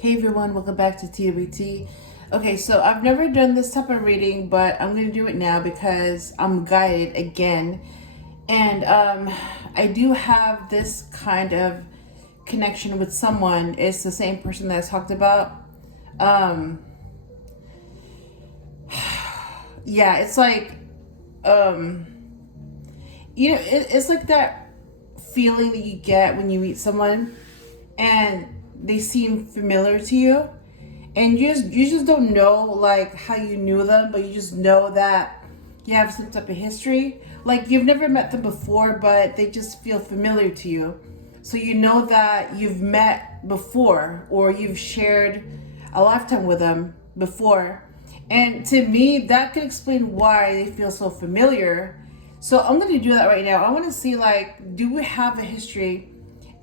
Hey everyone, welcome back to TWT. Okay, so I've never done this type of reading, but I'm going to do it now because I'm guided again. And I do have this kind of connection with someone. It's the same person that I talked about. Yeah, it's like, it's like that feeling that you get when you meet someone and they seem familiar to you, and you just don't know like how you knew them, but you just know that you have some type of history. Like you've never met them before, but they just feel familiar to you. So you know that you've met before or you've shared a lifetime with them before. And to me, that could explain why they feel so familiar. So I'm going to do that right now. I want to see, like, do we have a history?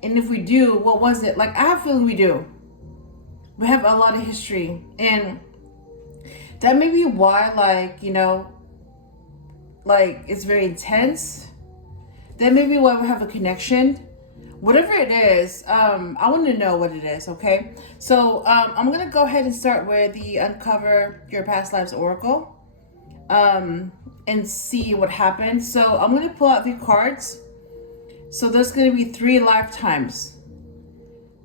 And if we do, what was it? Like, I have a feeling we do. We have a lot of history. And that may be why, like, like, it's very intense. That may be why we have a connection. Whatever it is, I want to know what it is, okay? So I'm going to go ahead and start with the Uncover Your Past Lives Oracle and see what happens. So I'm going to pull out the cards. So there's going to be 3 lifetimes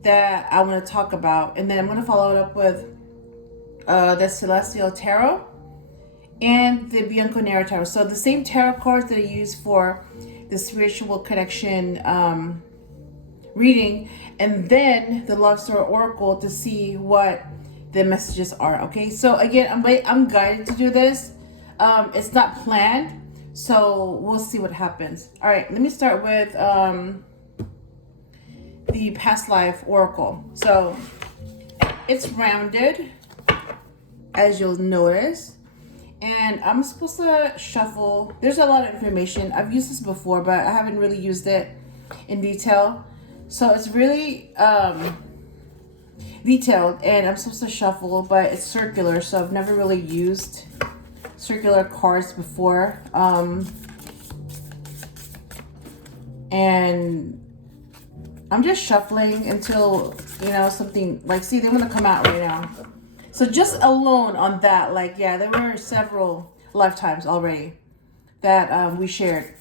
that I want to talk about. And then I'm going to follow it up with the Celestial Tarot and the Bianconero Tarot. So the same tarot cards that I use for the Spiritual Connection reading, and then the Love Story Oracle to see what the messages are. Okay, so again, I'm guided to do this. It's not planned, so we'll see what happens. All right, let me start with the Past Life Oracle. So it's rounded, as you'll notice, and I'm supposed to shuffle. There's a lot of information. I've used this before, but I haven't really used it in detail. So it's really detailed, and I'm supposed to shuffle, but it's circular, so I've never really used circular cards before. And I'm just shuffling until, something, like, see, they want to come out right now. So just alone on that, like, yeah, there were several lifetimes already that we shared.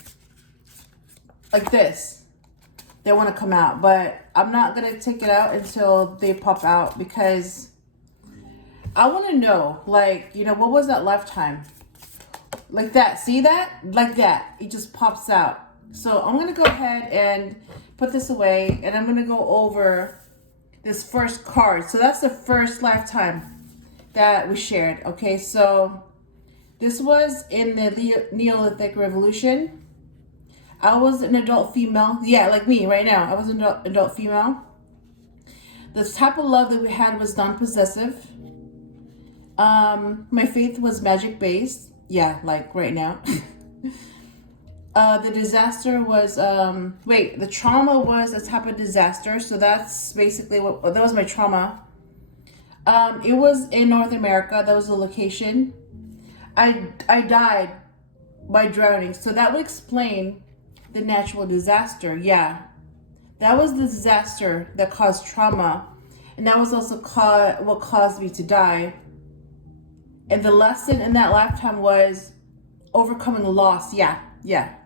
Like this. They want to come out, but I'm not going to take it out until they pop out, because I want to know, like, what was that lifetime? Like that. See that? Like that. It just pops out. So I'm going to go ahead and put this away, and I'm going to go over this first card. So that's the first lifetime that we shared. Okay, so this was in the Neolithic Revolution. I was an adult female. Yeah, like me right now. I was an adult female. The type of love that we had was non-possessive. My faith was magic-based. Yeah, like right now. The disaster was, the trauma was a type of disaster. So that's basically that was my trauma. It was in North America. That was the location. I died by drowning. So that would explain the natural disaster. Yeah, that was the disaster that caused trauma, and that was also what caused me to die. And the lesson in that lifetime was overcoming the loss. Yeah,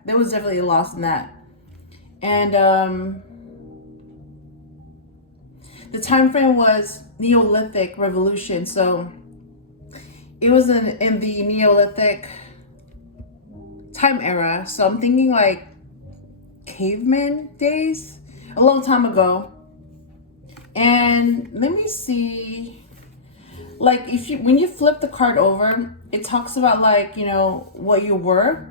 there was definitely a loss in that. And the time frame was Neolithic Revolution, so it was in the Neolithic time era. So I'm thinking like caveman days, a long time ago. And let me see, like, when you flip the card over, it talks about, like, what you were.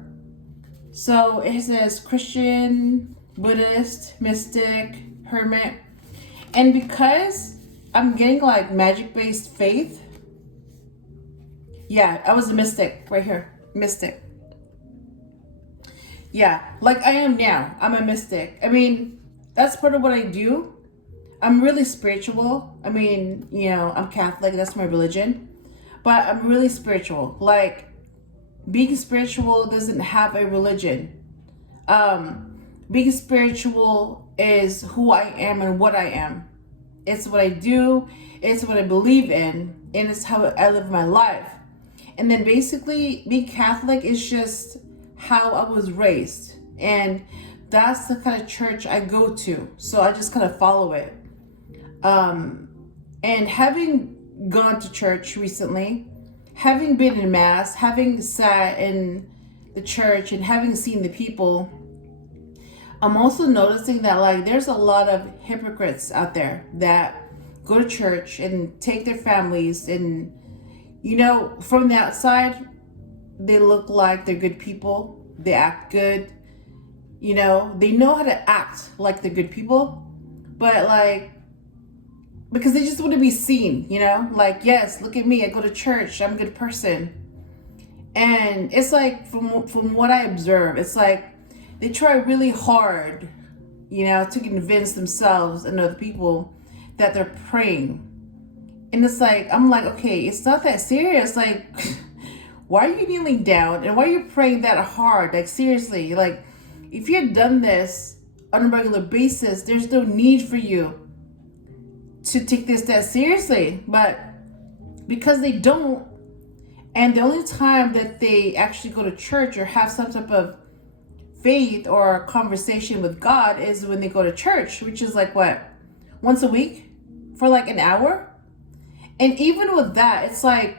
So it says Christian, Buddhist, mystic, hermit. And because I'm getting like magic-based faith, yeah, I was a mystic right here. Mystic. Yeah, like I am now. I'm a mystic. I mean, that's part of what I do. I'm really spiritual. I mean, I'm Catholic. That's my religion. But I'm really spiritual. Like, being spiritual doesn't have a religion. Being spiritual is who I am and what I am. It's what I do. It's what I believe in. And it's how I live my life. And then basically being Catholic is just how I was raised. And that's the kind of church I go to. So I just kind of follow it. And having gone to church recently, having been in mass, having sat in the church and having seen the people, I'm also noticing that like there's a lot of hypocrites out there that go to church and take their families, and you know, from the outside they look like they're good people, they act good, you know, they know how to act like they're good people, but like because they just want to be seen, you know, like, yes, look at me, I go to church, I'm a good person. And it's like from what I observe, it's like they try really hard, you know, to convince themselves and other people that they're praying. And it's like, I'm like, okay, it's not that serious. Like, why are you kneeling down and why are you praying that hard? Like, seriously, like, if you had done this on a regular basis, there's no need for you to take this that seriously. But because they don't, and the only time that they actually go to church or have some type of faith or conversation with God is when they go to church, which is like what, once a week for like an hour. And even with that, it's like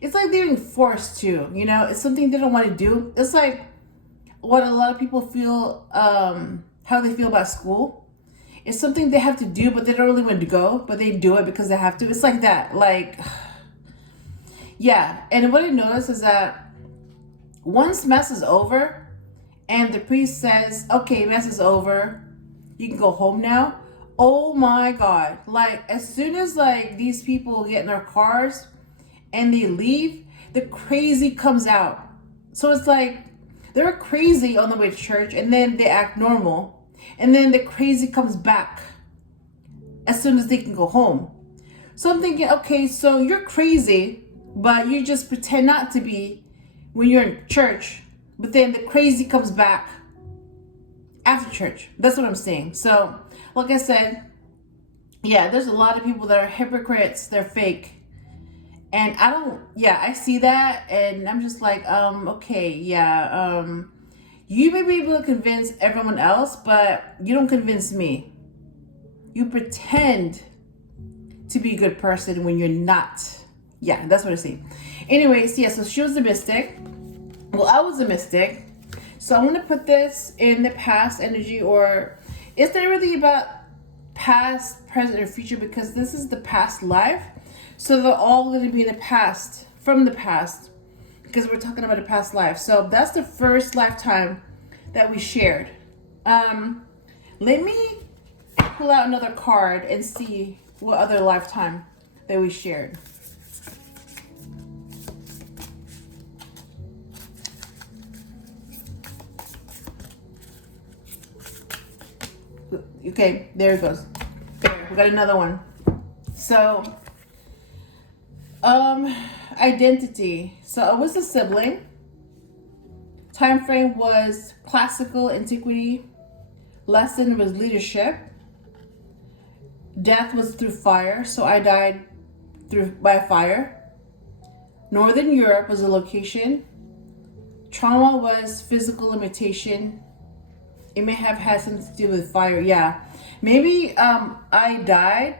they're being forced to, you know, it's something they don't want to do. It's like what a lot of people feel, how they feel about school. It's something they have to do, but they don't really want to go, but they do it because they have to. It's like that, like, yeah. And what I noticed is that once mass is over and the priest says, okay, mass is over, you can go home now. Oh my God. Like, as soon as like these people get in their cars and they leave, the crazy comes out. So it's like they're crazy on the way to church and then they act normal. And then the crazy comes back as soon as they can go home. So I'm thinking, okay, so you're crazy, but you just pretend not to be when you're in church. But then the crazy comes back after church. That's what I'm saying. So, like I said, yeah, there's a lot of people that are hypocrites. They're fake. And I see that. And I'm just like, okay, yeah, you may be able to convince everyone else, but you don't convince me. You pretend to be a good person when you're not. Yeah, that's what I see. Anyways, yeah, so she was a mystic. Well, I was a mystic. So I'm going to put this in the past energy, or is there really about past, present, or future? Because this is the past life. So they're all going to be in the past, from the past, because we're talking about a past life. So that's the first lifetime that we shared. Let me pull out another card and see what other lifetime that we shared. Okay, there it goes. There, we got another one. So, identity. So I was a sibling. Time frame was classical antiquity. Lesson was leadership. Death was through fire, so I died by fire. Northern Europe was a location. Trauma was physical limitation. It may have had something to do with fire. Yeah, maybe I died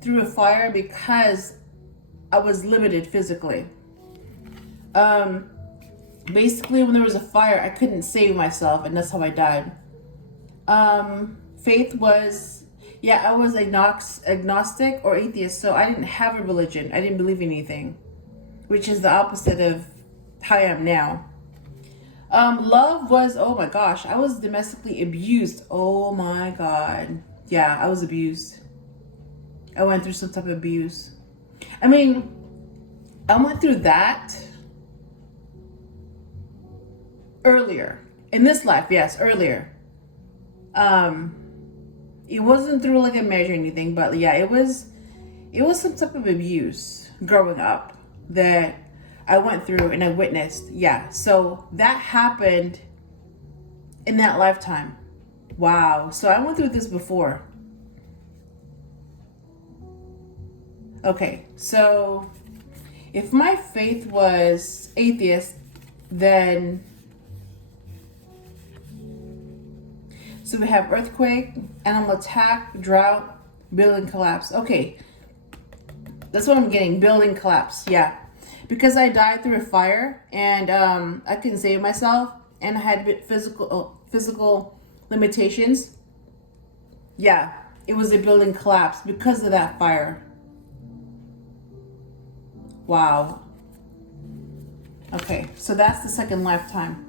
through a fire because I was limited physically. Basically, when there was a fire, I couldn't save myself, and that's how I died. Faith was, I was agnostic or atheist, so I didn't have a religion. I didn't believe in anything, which is the opposite of how I am now. Love was, oh my gosh, I was domestically abused. Oh my God. Yeah, I was abused. I went through some type of abuse. I mean, I went through that earlier. In this life, yes, earlier. It wasn't through like a marriage or anything, but yeah, it was some type of abuse growing up that I went through and I witnessed. Yeah, so that happened in that lifetime. Wow. So I went through this before. Okay, so if my faith was atheist, then so we have earthquake, animal attack, drought, building collapse. Okay, that's what I'm getting. Building collapse. Yeah, because I died through a fire, and I couldn't save myself, and I had a bit physical limitations. Yeah, it was a building collapse because of that fire. Wow. Okay, so that's the second lifetime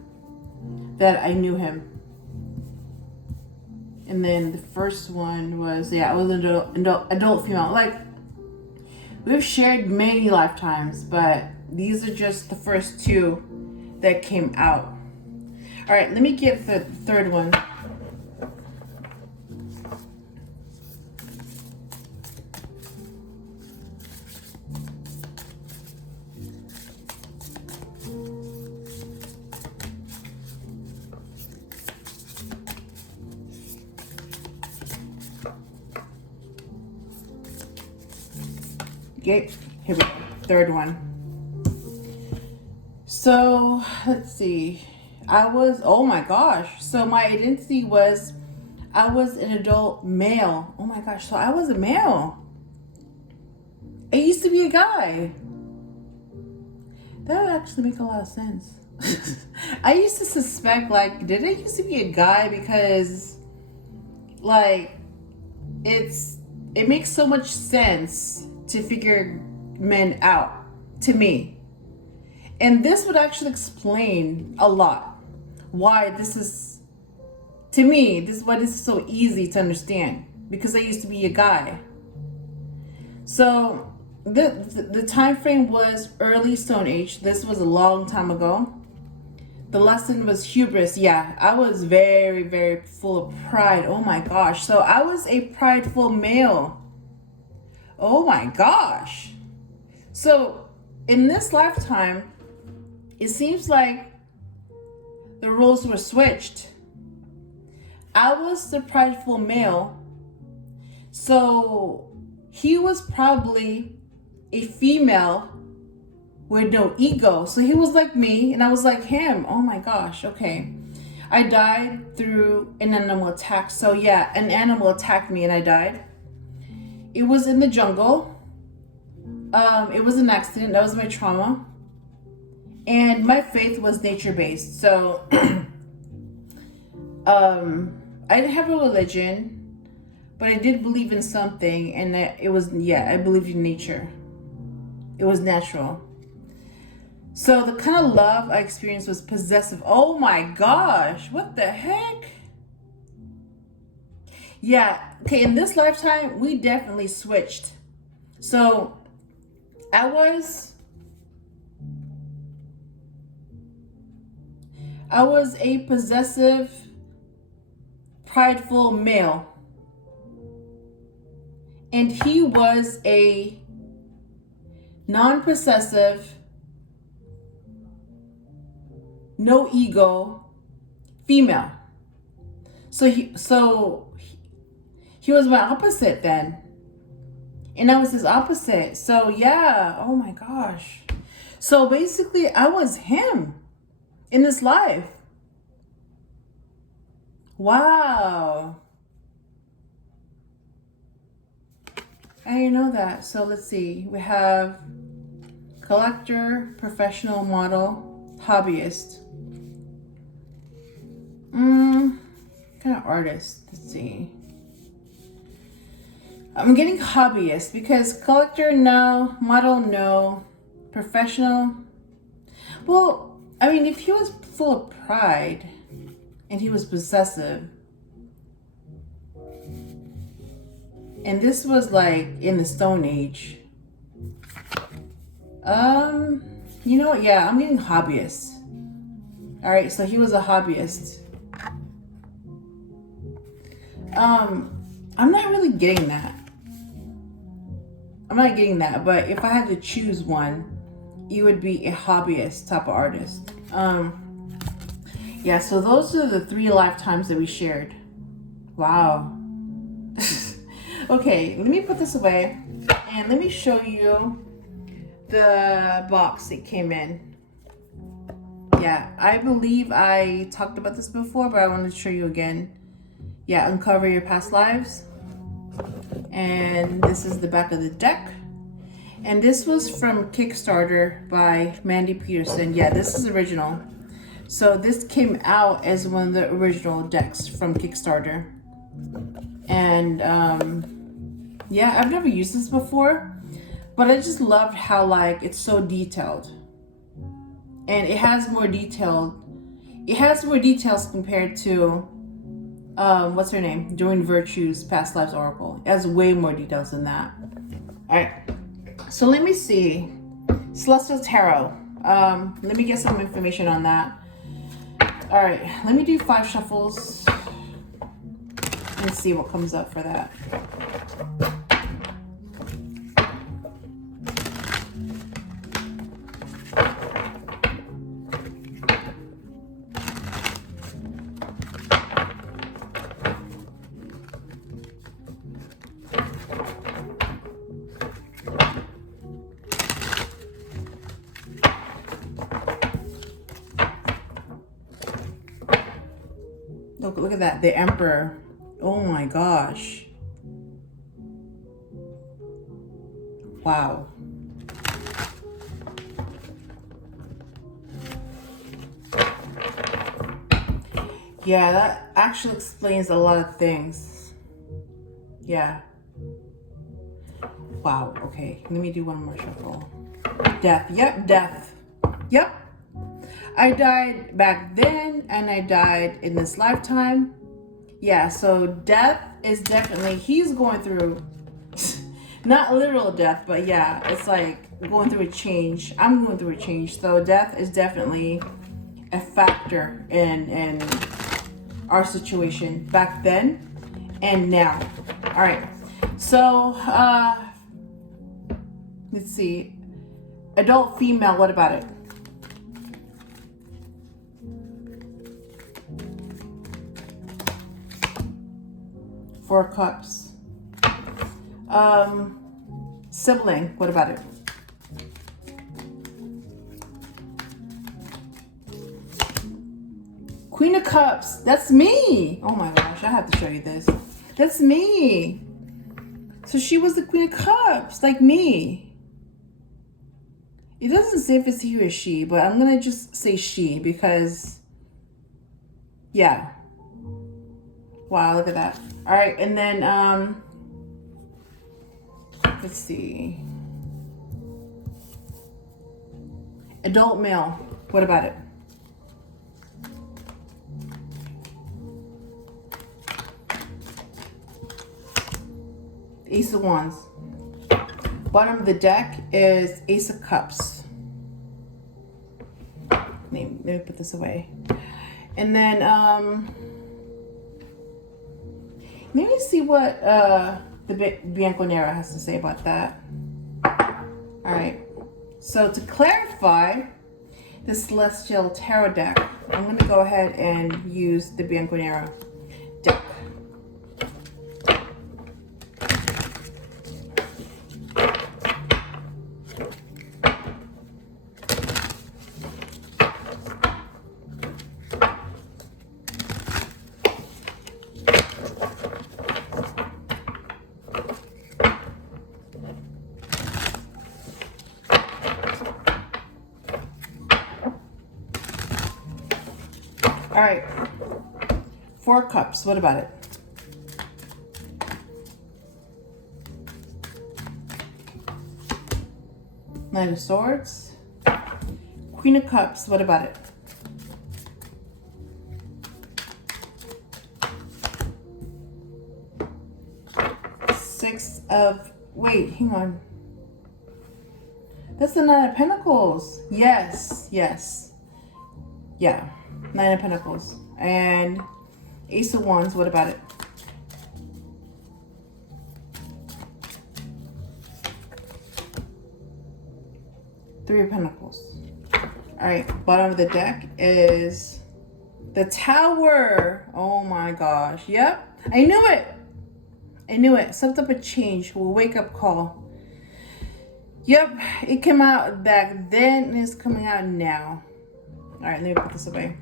that I knew him. And then the first one was, yeah, I was an adult female. Like, we've shared many lifetimes, but these are just the first two that came out. All right, let me get the third one. Okay, here we go. Third one. So let's see. Oh my gosh. So my identity was, I was an adult male. Oh my gosh. So I was a male. I used to be a guy. That would actually make a lot of sense. I used to suspect, like, did I used to be a guy? Because, like, it makes so much sense to figure men out to me. And this would actually explain a lot why this is, to me, this is why this is so easy to understand, because I used to be a guy. So the time frame was early Stone Age. This was a long time ago. The lesson was hubris. Yeah, I was very, very full of pride. Oh my gosh. So I was a prideful male. Oh my gosh. So in this lifetime, it seems like the roles were switched. I was the prideful male. So he was probably a female with no ego. So he was like me and I was like him. Oh my gosh. Okay. I died through an animal attack. So yeah, an animal attacked me and I died. It was in the jungle. It was an accident. That was my trauma. And my faith was nature-based. So I didn't have a religion, but I did believe in something. And it was, yeah, I believed in nature. It was natural. So the kind of love I experienced was possessive. Oh my gosh. What the heck? Yeah. Okay, in this lifetime, we definitely switched. So I was a possessive, prideful male. And he was a non-possessive, no ego female. So he was my opposite then. And I was his opposite. So yeah, oh my gosh. So basically I was him in this life. Wow. I didn't know that. So let's see. We have collector, professional, model, hobbyist. Kind of artist. Let's see. I'm getting hobbyist because collector, no. Model, no. Professional. Well, I mean, if he was full of pride and he was possessive, and this was like in the Stone Age, you know what? Yeah, I'm getting hobbyist. All right, so he was a hobbyist. I'm not really getting that. I'm not getting that, but if I had to choose one, it would be a hobbyist type of artist. Yeah, so those are the 3 lifetimes that we shared. Wow. Okay, let me put this away And let me show you the box it came in. Yeah, I believe I talked about this before, but I want to show you again. Yeah, uncover your past lives. And this is the back of the deck. And this was from Kickstarter by Mandy Peterson. Yeah, this is original. So this came out as one of the original decks from Kickstarter. And yeah, I've never used this before, but I just loved how like it's so detailed. And it has more details compared to what's her name? Doing Virtue's Past Lives Oracle. It has way more details than that. Alright. So let me see. Celestial Tarot. Let me get some information on that. Alright, let me do 5 shuffles. Let's see what comes up for that. Look at that, the Emperor. Oh my gosh. Wow. Yeah, that actually explains a lot of things. Yeah. Wow, okay. Let me do one more shuffle. Death. Yep, death. Yep. I died back then and I died in this lifetime. Yeah, so death is definitely, he's going through, not literal death, but yeah, it's like going through a change. I'm going through a change. So death is definitely a factor in our situation back then and now. All right, so let's see. Adult female, what about it? Four Cups. Sibling, what about it? Queen of Cups, that's me. Oh my gosh, I have to show you this. That's me. So she was the Queen of Cups, like me. It doesn't say if it's he or she, but I'm gonna just say she because, yeah. Wow, look at that. All right, and then, let's see. Adult male, what about it? Ace of Wands. Bottom of the deck is Ace of Cups. Let me put this away. And then, let me see what the Bianconera has to say about that. All right. So to clarify the Celestial Tarot deck, I'm going to go ahead and use the Bianconera deck. All right, 4 Cups, what about it? Knight of Swords. Queen of Cups, what about it? Wait, hang on. That's the Nine of Pentacles. Yes. Yeah. 9 of Pentacles. And Ace of Wands, what about it? Three of Pentacles. All right, bottom of the deck is the Tower. Oh my gosh. Yep, I knew it. Some type of change. Well, wake up call. Yep, it came out back then and it's coming out now. All right, let me put this away.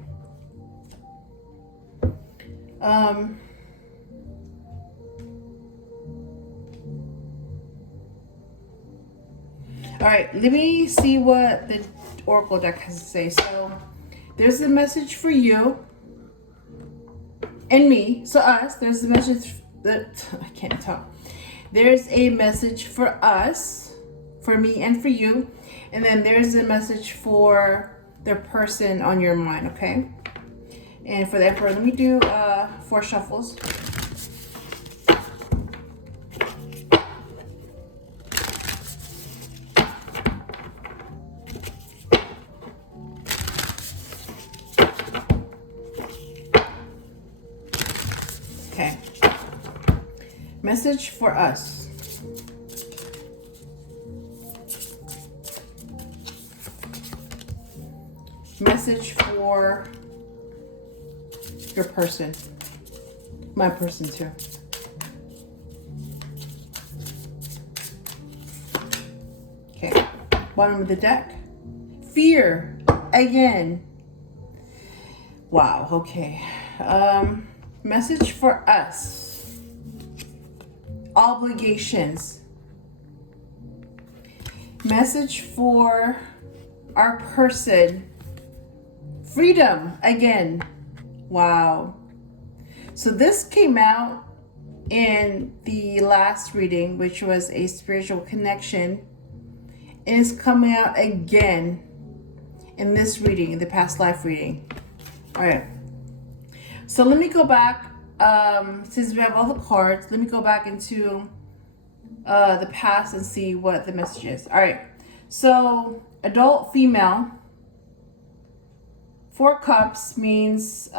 All right, let me see what the Oracle deck has to say. So there's a message for you and me. So us, there's a message that I can't talk. There's a message for us, for me and for you. And then there's a message for the person on your mind, okay? And for the Emperor, let me do 4 shuffles. Okay. Message for us. Message for your person. My person too. Okay. Bottom of the deck. Fear. Again. Wow. Okay. Message for us. Obligations. Message for our person. Freedom. Again. Wow. So this came out in the last reading, which was a spiritual connection. And it's coming out again in this reading, the past life reading. All right. So let me go back. Since we have all the cards, let me go back into the past and see what the message is. All right. So adult female. 4 cups means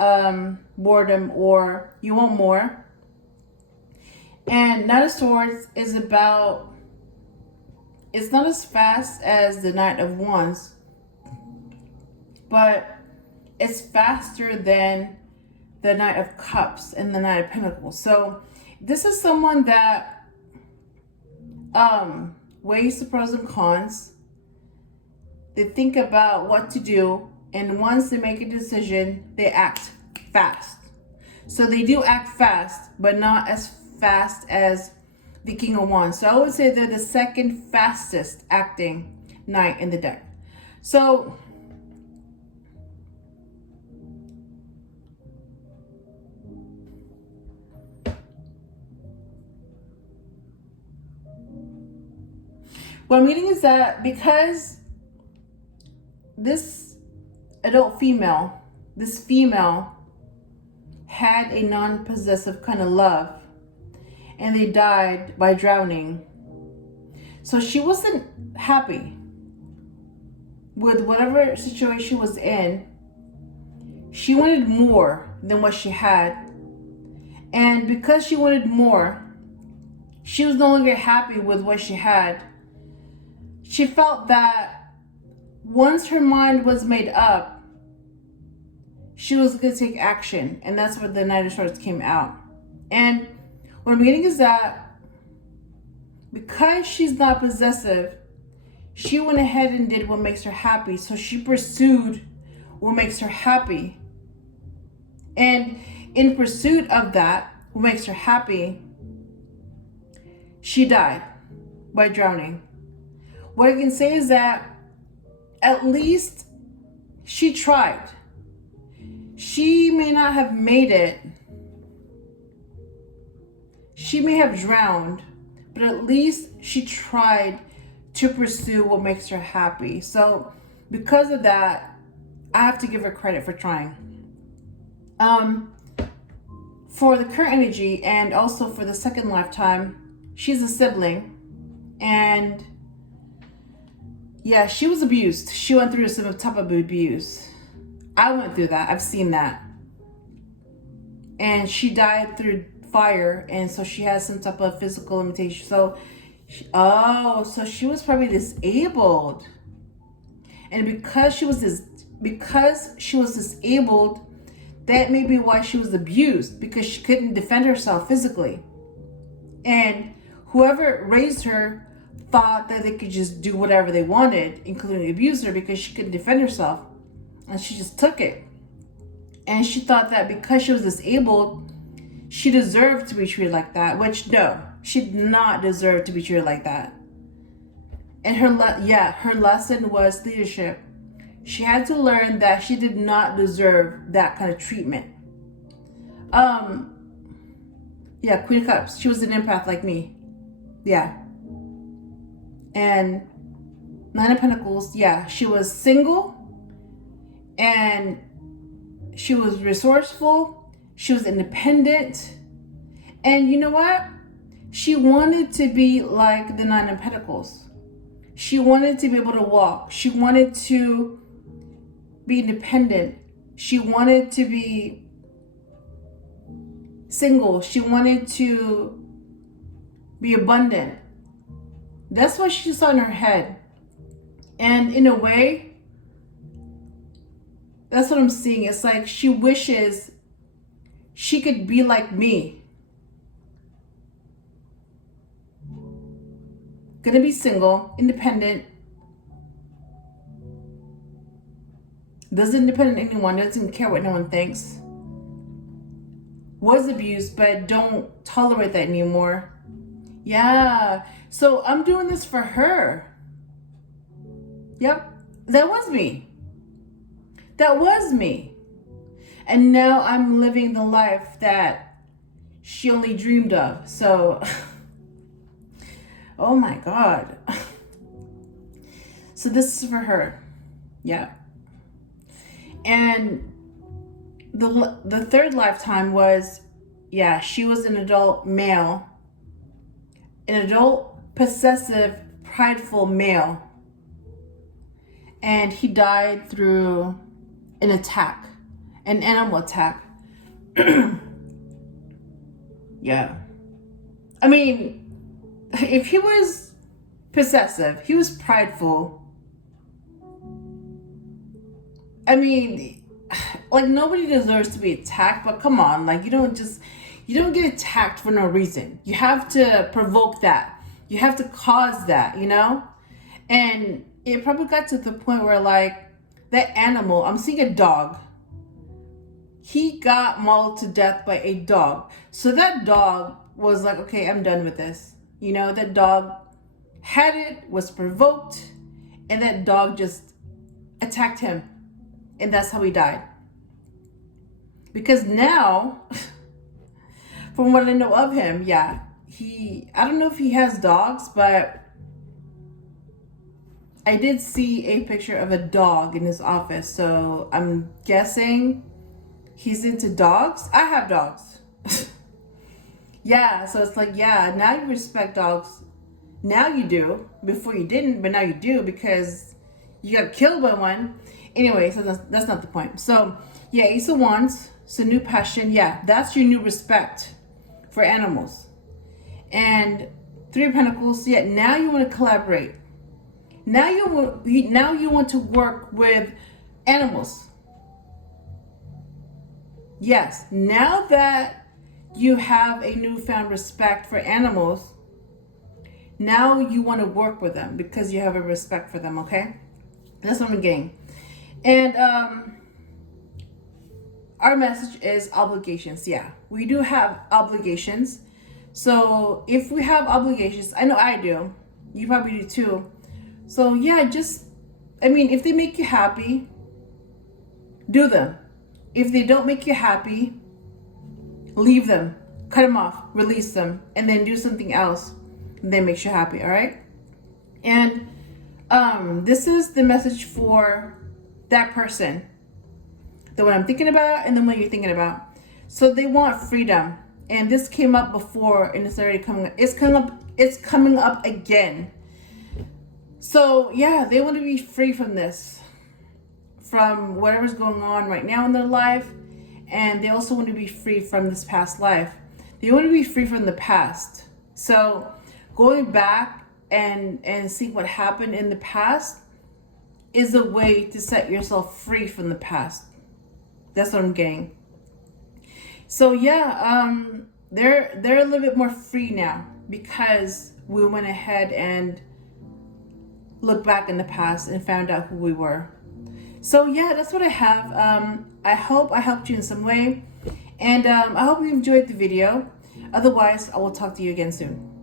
boredom or you want more. And Knight of Swords is about, it's not as fast as the Knight of Wands, but it's faster than the Knight of Cups and the Knight of Pentacles. So this is someone that weighs the pros and cons. They think about what to do. And once they make a decision, they act fast. So they do act fast, but not as fast as the King of Wands. So I would say they're the second fastest acting knight in the deck. So what I'm getting is that because this adult female, this female had a non-possessive kind of love and they died by drowning. So she wasn't happy with whatever situation she was in. She wanted more than what she had. And because she wanted more, she was no longer happy with what she had. She felt that once her mind was made up, she was going to take action. And that's where the Knight of Swords came out. And what I'm getting is that because she's not possessive, she went ahead and did what makes her happy. So she pursued what makes her happy. And in pursuit of that, what makes her happy, she died by drowning. What I can say is that at least she tried. She may not have made it. She may have drowned, but at least she tried to pursue what makes her happy. So because of that, I have to give her credit for trying. For the current energy and also for the second lifetime, she's a sibling. And yeah, she was abused. She went through some type of abuse. I went through that. I've seen that. And she died through fire. And so she has some type of physical limitation. So, so she was probably disabled. And because she was disabled, that may be why she was abused. Because she couldn't defend herself physically. And whoever raised her thought that they could just do whatever they wanted, including abuse her, because she couldn't defend herself. And she just took it. And she thought that because she was disabled, she deserved to be treated like that, which no, she did not deserve to be treated like that. And her lesson was leadership. She had to learn that she did not deserve that kind of treatment. Yeah, Queen of Cups. She was an empath like me. Yeah. And Nine of Pentacles, yeah, she was single and she was resourceful. She was independent. And you know what? She wanted to be like the Nine of Pentacles. She wanted to be able to walk. She wanted to be independent. She wanted to be single. She wanted to be abundant. That's what she saw in her head. And in a way, that's what I'm seeing. It's like she wishes she could be like me. Gonna be single, independent. Doesn't depend on anyone, doesn't care what no one thinks. Was abused, but don't tolerate that anymore. Yeah, so I'm doing this for her. Yep, that was me. That was me. And now I'm living the life that she only dreamed of. So, oh my God. So this is for her. Yeah. And the third lifetime was, yeah, she was an adult male. An adult, possessive, prideful male. And he died through an attack, an animal attack. Yeah. I mean, if he was possessive, he was prideful. I mean, like, nobody deserves to be attacked, but come on, like, you don't get attacked for no reason. You have to provoke that. You have to cause that, you know? And it probably got to the point where, like, that animal, I'm seeing a dog. He got mauled to death by a dog. So that dog was like, okay, I'm done with this. You know, that dog had it, was provoked, and that dog just attacked him. And that's how he died. Because now, from what I know of him, yeah, I don't know if he has dogs, but I did see a picture of a dog in his office. So I'm guessing he's into dogs. I have dogs. Yeah, so it's like, yeah, now you respect dogs. Now you do. Before you didn't, but now you do because you got killed by one. Anyway, so that's not the point. So, yeah, Ace of Wands, so new passion. Yeah, that's your new respect for animals. And Three of Pentacles, yeah, now you want to collaborate. Now you want to work with animals. Yes, now that you have a newfound respect for animals, now you want to work with them because you have a respect for them, okay? That's what I'm getting. And our message is obligations. Yeah, we do have obligations. So if we have obligations, I know I do. You probably do too. So yeah, if they make you happy, do them. If they don't make you happy, leave them. Cut them off. Release them. And then do something else that makes you happy, all right? And this is the message for that person, the one I'm thinking about and the one you're thinking about. So they want freedom, and this came up before, and it's already coming up. It's coming up again. So yeah, they want to be free from this, from whatever's going on right now in their life, and they also want to be free from this past life. They want to be free from the past. So going back and seeing what happened in the past is a way to set yourself free from the past. That's what I'm getting. So yeah, they're a little bit more free now because we went ahead and looked back in the past and found out who we were. So yeah, that's what I have. I hope I helped you in some way, and I hope you enjoyed the video. Otherwise, I will talk to you again soon.